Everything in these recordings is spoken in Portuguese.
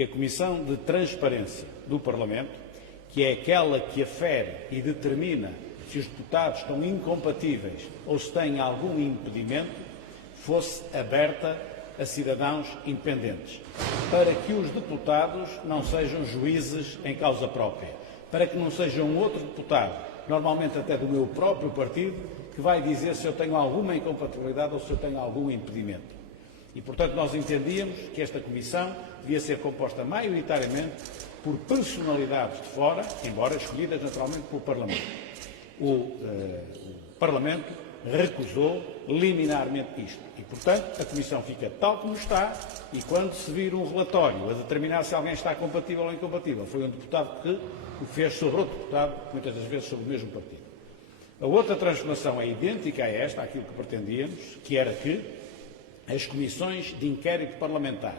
que a Comissão de Transparência do Parlamento, que é aquela que afere e determina se os deputados estão incompatíveis ou se têm algum impedimento, fosse aberta a cidadãos independentes, para que os deputados não sejam juízes em causa própria, para que não seja um outro deputado, normalmente até do meu próprio partido, que vai dizer se eu tenho alguma incompatibilidade ou se eu tenho algum impedimento. E, portanto, nós entendíamos que esta Comissão devia ser composta maioritariamente por personalidades de fora, embora escolhidas naturalmente pelo Parlamento. O Parlamento recusou liminarmente isto. E, portanto, a Comissão fica tal como está e quando se vir um relatório a determinar se alguém está compatível ou incompatível, foi um deputado que o fez sobre outro deputado, muitas das vezes sobre o mesmo partido. A outra transformação é idêntica a esta, àquilo que pretendíamos, que era que as comissões de inquérito parlamentar,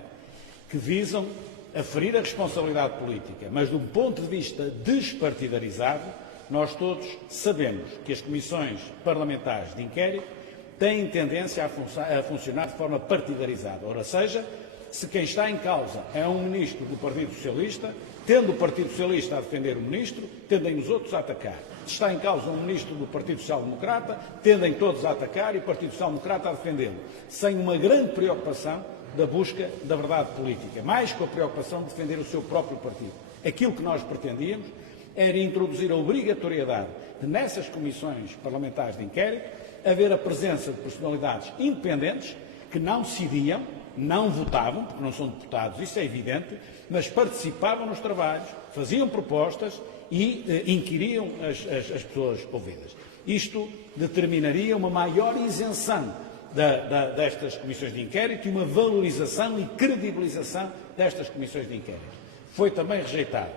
que visam aferir a responsabilidade política, mas de um ponto de vista despartidarizado, nós todos sabemos que as comissões parlamentares de inquérito têm tendência a funcionar de forma partidarizada. Ora seja, se quem está em causa é um ministro do Partido Socialista, tendo o Partido Socialista a defender o ministro, tendem os outros a atacar. Se está em causa um ministro do Partido Social Democrata, tendem todos a atacar e o Partido Social Democrata a defendê-lo, sem uma grande preocupação da busca da verdade política, mais com a preocupação de defender o seu próprio partido. Aquilo que nós pretendíamos era introduzir a obrigatoriedade de, nessas comissões parlamentares de inquérito, haver a presença de personalidades independentes que não decidiam, não votavam, porque não são deputados, isso é evidente, mas participavam nos trabalhos, faziam propostas e inquiriam as pessoas ouvidas. Isto determinaria uma maior isenção destas comissões de inquérito e uma valorização e credibilização destas comissões de inquérito. Foi também rejeitado,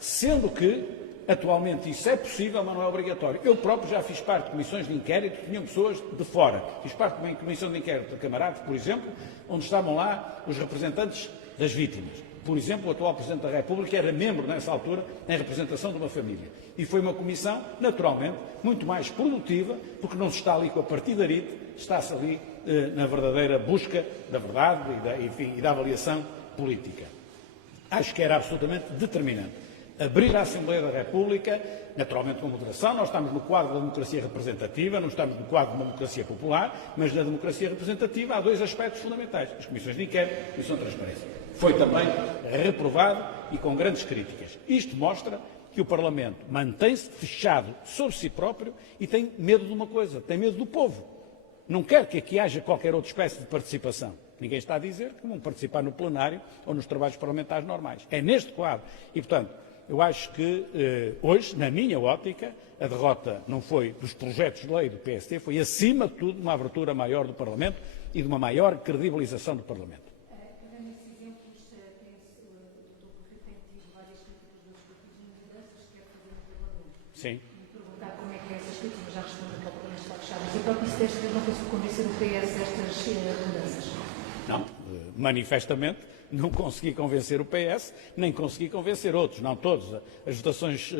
sendo que atualmente isso é possível, mas não é obrigatório. Eu próprio já fiz parte de comissões de inquérito que tinham pessoas de fora. Fiz parte de uma comissão de inquérito da Camarate, por exemplo, onde estavam lá os representantes das vítimas. Por exemplo, o atual Presidente da República era membro, nessa altura, em representação de uma família. E foi uma comissão, naturalmente, muito mais produtiva, porque não se está ali com a partidarite, está-se ali na verdadeira busca da verdade e da avaliação política. Acho que era absolutamente determinante abrir a Assembleia da República, naturalmente com moderação. Nós estamos no quadro da democracia representativa, não estamos no quadro de uma democracia popular, mas na democracia representativa há dois aspectos fundamentais: as comissões de inquérito e a comissão de transparência. Foi também reprovado e com grandes críticas. Isto mostra que o Parlamento mantém-se fechado sobre si próprio e tem medo de uma coisa: tem medo do povo. Não quer que aqui haja qualquer outra espécie de participação. Ninguém está a dizer que vão participar no plenário ou nos trabalhos parlamentares normais. É neste quadro. E, portanto, eu acho que hoje, na minha ótica, a derrota não foi dos projetos de lei do PST, foi, acima de tudo, uma abertura maior do Parlamento e de uma maior credibilização do Parlamento. Sim. Perguntar como é que essas críticas já respondem ao Parlamento está fechado. Mas eu próprio desta vez não penso convencer o PS destas mudanças. Não, manifestamente não consegui convencer o PS, nem consegui convencer outros, não todos. As votações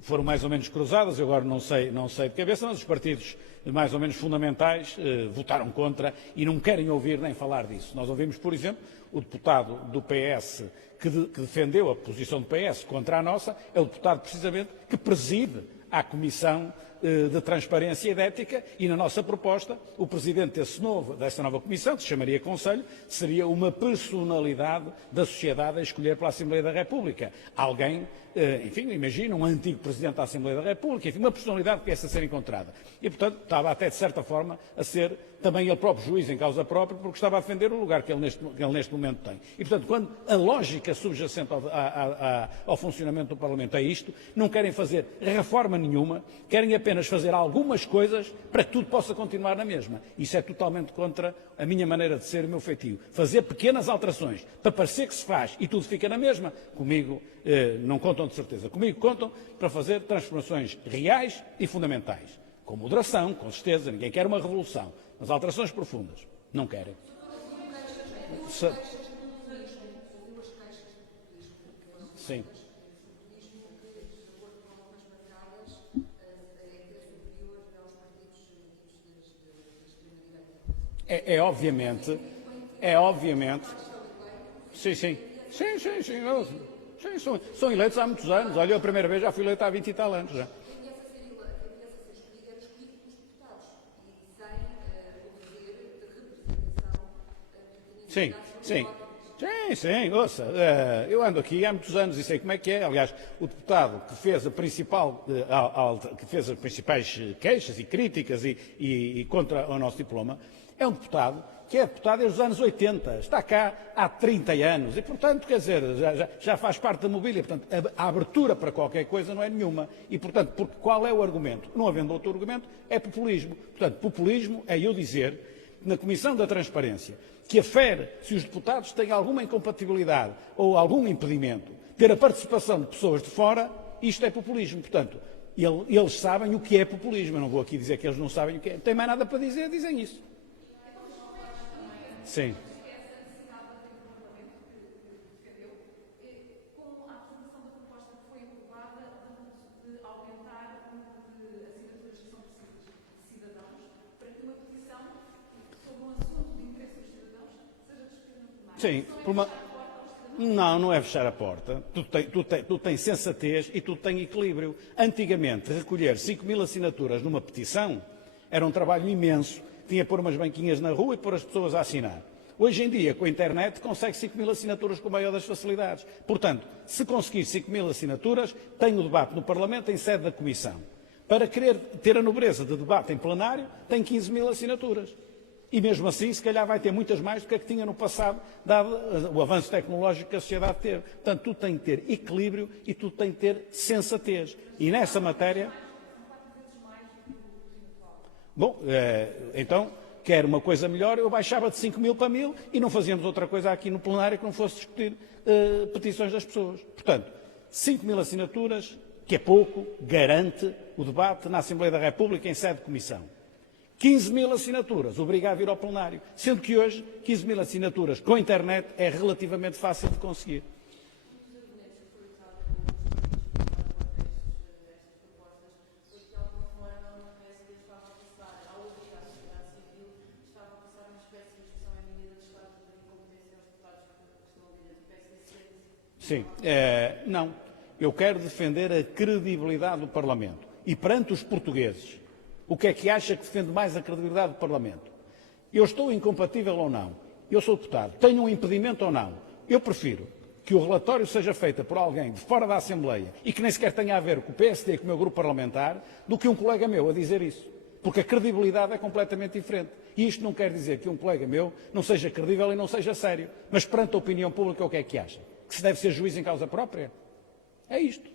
foram mais ou menos cruzadas, eu agora não sei de cabeça, mas os partidos mais ou menos fundamentais votaram contra e não querem ouvir nem falar disso. Nós ouvimos, por exemplo, o deputado do PS que defendeu a posição do PS contra a nossa, é o deputado precisamente que preside a Comissão de Transparência e de Ética e, na nossa proposta, o presidente dessa nova comissão, que se chamaria Conselho, seria uma personalidade da sociedade a escolher pela Assembleia da República. Alguém, enfim, imagina, um antigo presidente da Assembleia da República, enfim, uma personalidade que viesse a ser encontrada. E, portanto, estava até, de certa forma, a ser também ele próprio juiz em causa própria, porque estava a defender o lugar que ele neste momento tem. E, portanto, quando a lógica subjacente ao funcionamento do Parlamento é isto, não querem fazer reforma nenhuma, querem apenas fazer algumas coisas para que tudo possa continuar na mesma. Isso é totalmente contra a minha maneira de ser e o meu feitio. Fazer pequenas alterações para parecer que se faz e tudo fica na mesma, comigo não contam de certeza. Comigo contam para fazer transformações reais e fundamentais. Com moderação, com certeza, ninguém quer uma revolução. Mas alterações profundas, não querem. Sim. É obviamente, sim, Sim, sim, sim. Sim, são eleitos há muitos anos. Olha, eu a primeira vez já fui eleito há 20 e tal anos. Já. Sim, sim. Sim, sim, ouça, eu ando aqui há muitos anos e sei como é que é. Aliás, o deputado que fez que fez as principais queixas e críticas e contra o nosso diploma, é um deputado que é deputado desde os anos 80, está cá há 30 anos e, portanto, quer dizer, já faz parte da mobília. Portanto, a abertura para qualquer coisa não é nenhuma. E, portanto, qual é o argumento? Não havendo outro argumento, é populismo. Portanto, populismo é eu dizer, na Comissão da Transparência, que afere se os deputados têm alguma incompatibilidade ou algum impedimento, ter a participação de pessoas de fora, isto é populismo. Portanto, eles sabem o que é populismo. Eu não vou aqui dizer que eles não sabem o que é. Não tem mais nada para dizer, dizem isso. Sim. Sim, Não, não é fechar a porta. Tudo tem sensatez e tudo tem equilíbrio. Antigamente, recolher 5.000 assinaturas numa petição era um trabalho imenso. Tinha que pôr umas banquinhas na rua e pôr as pessoas a assinar. Hoje em dia, com a internet, consegue 5.000 assinaturas com a maior das facilidades. Portanto, se conseguir 5.000 assinaturas, tem o debate no Parlamento em sede da Comissão. Para querer ter a nobreza de debate em plenário, tem 15.000 assinaturas. E mesmo assim, se calhar vai ter muitas mais do que a que tinha no passado, dado o avanço tecnológico que a sociedade teve. Portanto, tudo tem que ter equilíbrio e tudo tem que ter sensatez. E nessa matéria... Bom, então, quer uma coisa melhor, eu baixava de 5.000 para 1.000 e não fazíamos outra coisa aqui no plenário que não fosse discutir petições das pessoas. Portanto, 5.000 assinaturas, que é pouco, garante o debate na Assembleia da República em sede de comissão. 15.000 assinaturas obriga a vir ao plenário, sendo que hoje 15.000 assinaturas com a internet é relativamente fácil de conseguir. Sim, não. Eu quero defender a credibilidade do Parlamento. E perante os portugueses, o que é que acha que defende mais a credibilidade do Parlamento? Eu estou incompatível ou não? Eu sou deputado. Tenho um impedimento ou não? Eu prefiro que o relatório seja feito por alguém de fora da Assembleia e que nem sequer tenha a ver com o PSD e com o meu grupo parlamentar, do que um colega meu a dizer isso. Porque a credibilidade é completamente diferente. E isto não quer dizer que um colega meu não seja credível e não seja sério. Mas perante a opinião pública, o que é que acha? Que se deve ser juiz em causa própria? É isto.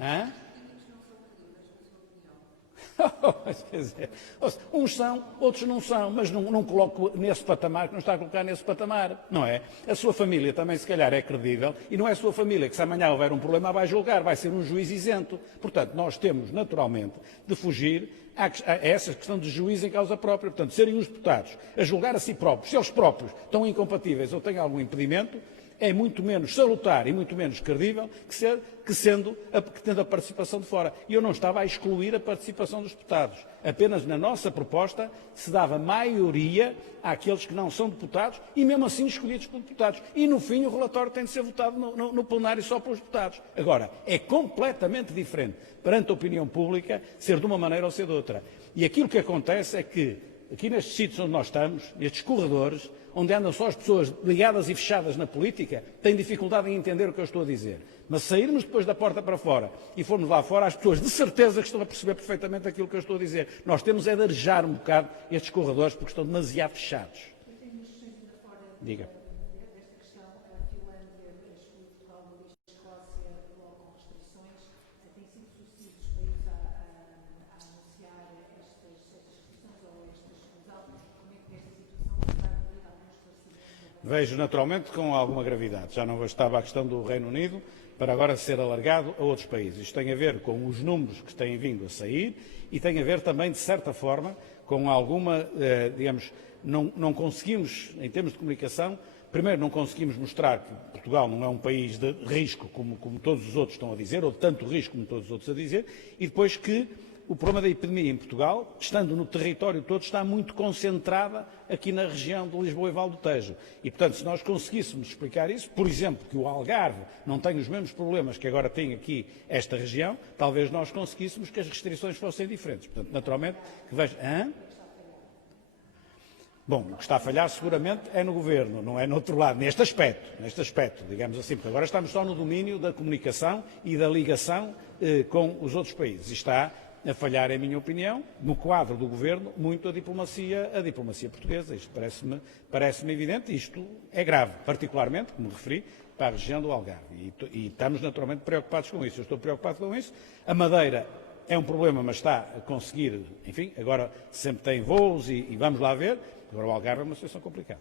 Hã? Quer dizer, uns são, outros não são, mas não coloco nesse patamar que não está a colocar nesse patamar, não é? A sua família também, se calhar, é credível e não é a sua família que, se amanhã houver um problema, vai julgar, vai ser um juiz isento. Portanto, nós temos, naturalmente, de fugir a essa questão de juiz em causa própria. Portanto, serem os deputados a julgar a si próprios, se eles próprios estão incompatíveis ou têm algum impedimento, é muito menos salutar e muito menos credível que tendo a participação de fora. E eu não estava a excluir a participação dos deputados. Apenas na nossa proposta se dava maioria àqueles que não são deputados e mesmo assim escolhidos por deputados. E no fim o relatório tem de ser votado no plenário só pelos deputados. Agora, é completamente diferente perante a opinião pública ser de uma maneira ou ser de outra. E aquilo que acontece é que aqui nestes sítios onde nós estamos, nestes corredores, onde andam só as pessoas ligadas e fechadas na política, têm dificuldade em entender o que eu estou a dizer. Mas se sairmos depois da porta para fora e formos lá fora, as pessoas de certeza que estão a perceber perfeitamente aquilo que eu estou a dizer. Nós temos é de arejar um bocado estes corredores porque estão demasiado fechados. Diga. Vejo naturalmente com alguma gravidade. Já não bastava a questão do Reino Unido para agora ser alargado a outros países. Isto tem a ver com os números que têm vindo a sair e tem a ver também, de certa forma, com alguma, digamos, não conseguimos, em termos de comunicação, primeiro não conseguimos mostrar que Portugal não é um país de risco como todos os outros estão a dizer, ou de tanto risco como todos os outros a dizer, e depois que o problema da epidemia em Portugal, estando no território todo, está muito concentrada aqui na região de Lisboa e Val do Tejo. E, portanto, se nós conseguíssemos explicar isso, por exemplo, que o Algarve não tem os mesmos problemas que agora tem aqui esta região, talvez nós conseguíssemos que as restrições fossem diferentes. Portanto, naturalmente, que veja... Bom, o que está a falhar seguramente é no Governo, não é no outro lado, neste aspecto, digamos assim, porque agora estamos só no domínio da comunicação e da ligação com os outros países. E está a falhar, em minha opinião, no quadro do Governo, muito a diplomacia portuguesa. Isto parece-me evidente, isto é grave, particularmente, como referi, para a região do Algarve. E estamos naturalmente preocupados com isso. Eu estou preocupado com isso. A Madeira é um problema, mas está a conseguir, enfim, agora sempre tem voos e vamos lá ver. Agora o Algarve é uma situação complicada.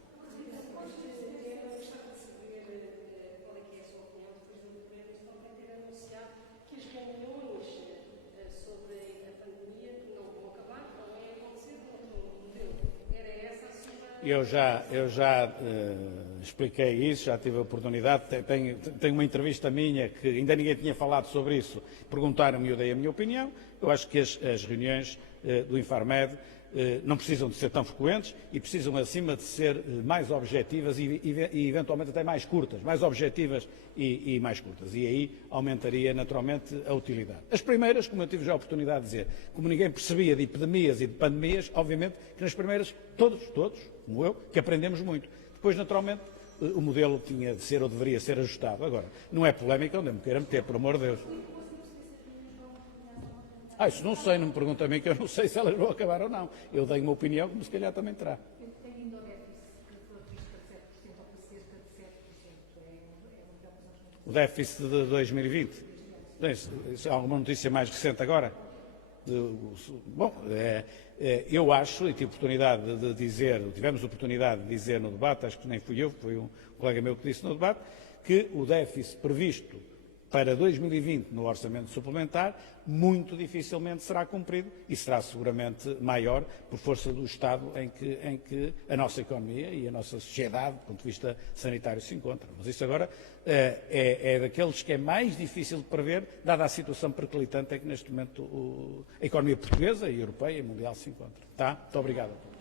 Eu já expliquei isso, já tive a oportunidade, tenho uma entrevista minha que ainda ninguém tinha falado sobre isso, perguntaram-me e eu dei a minha opinião. Eu acho que as reuniões do Infarmed não precisam de ser tão frequentes e precisam, acima de ser mais objetivas e eventualmente até mais curtas, mais objetivas e mais curtas. E aí aumentaria naturalmente a utilidade. As primeiras, como eu tive já a oportunidade de dizer, como ninguém percebia de epidemias e de pandemias, obviamente que nas primeiras, todos, como eu, que aprendemos muito. Depois, naturalmente, o modelo tinha de ser ou deveria ser ajustado. Agora, não é polémica onde eu me queira meter, por amor de Deus. Isso não sei, não me pergunta a mim, que eu não sei se elas vão acabar ou não. Eu dei uma opinião, como se calhar também terá. O déficit de 2020? Há alguma notícia mais recente agora? Bom, eu acho, e tivemos oportunidade de dizer no debate, acho que nem fui eu, foi um colega meu que disse no debate, que o déficit previsto para 2020 no orçamento suplementar muito dificilmente será cumprido e será seguramente maior por força do estado em que a nossa economia e a nossa sociedade, do ponto de vista sanitário, se encontram. Mas isso agora é daqueles que é mais difícil de prever, dada a situação periclitante em que neste momento a economia portuguesa e europeia e mundial se encontram. Tá? Muito obrigado.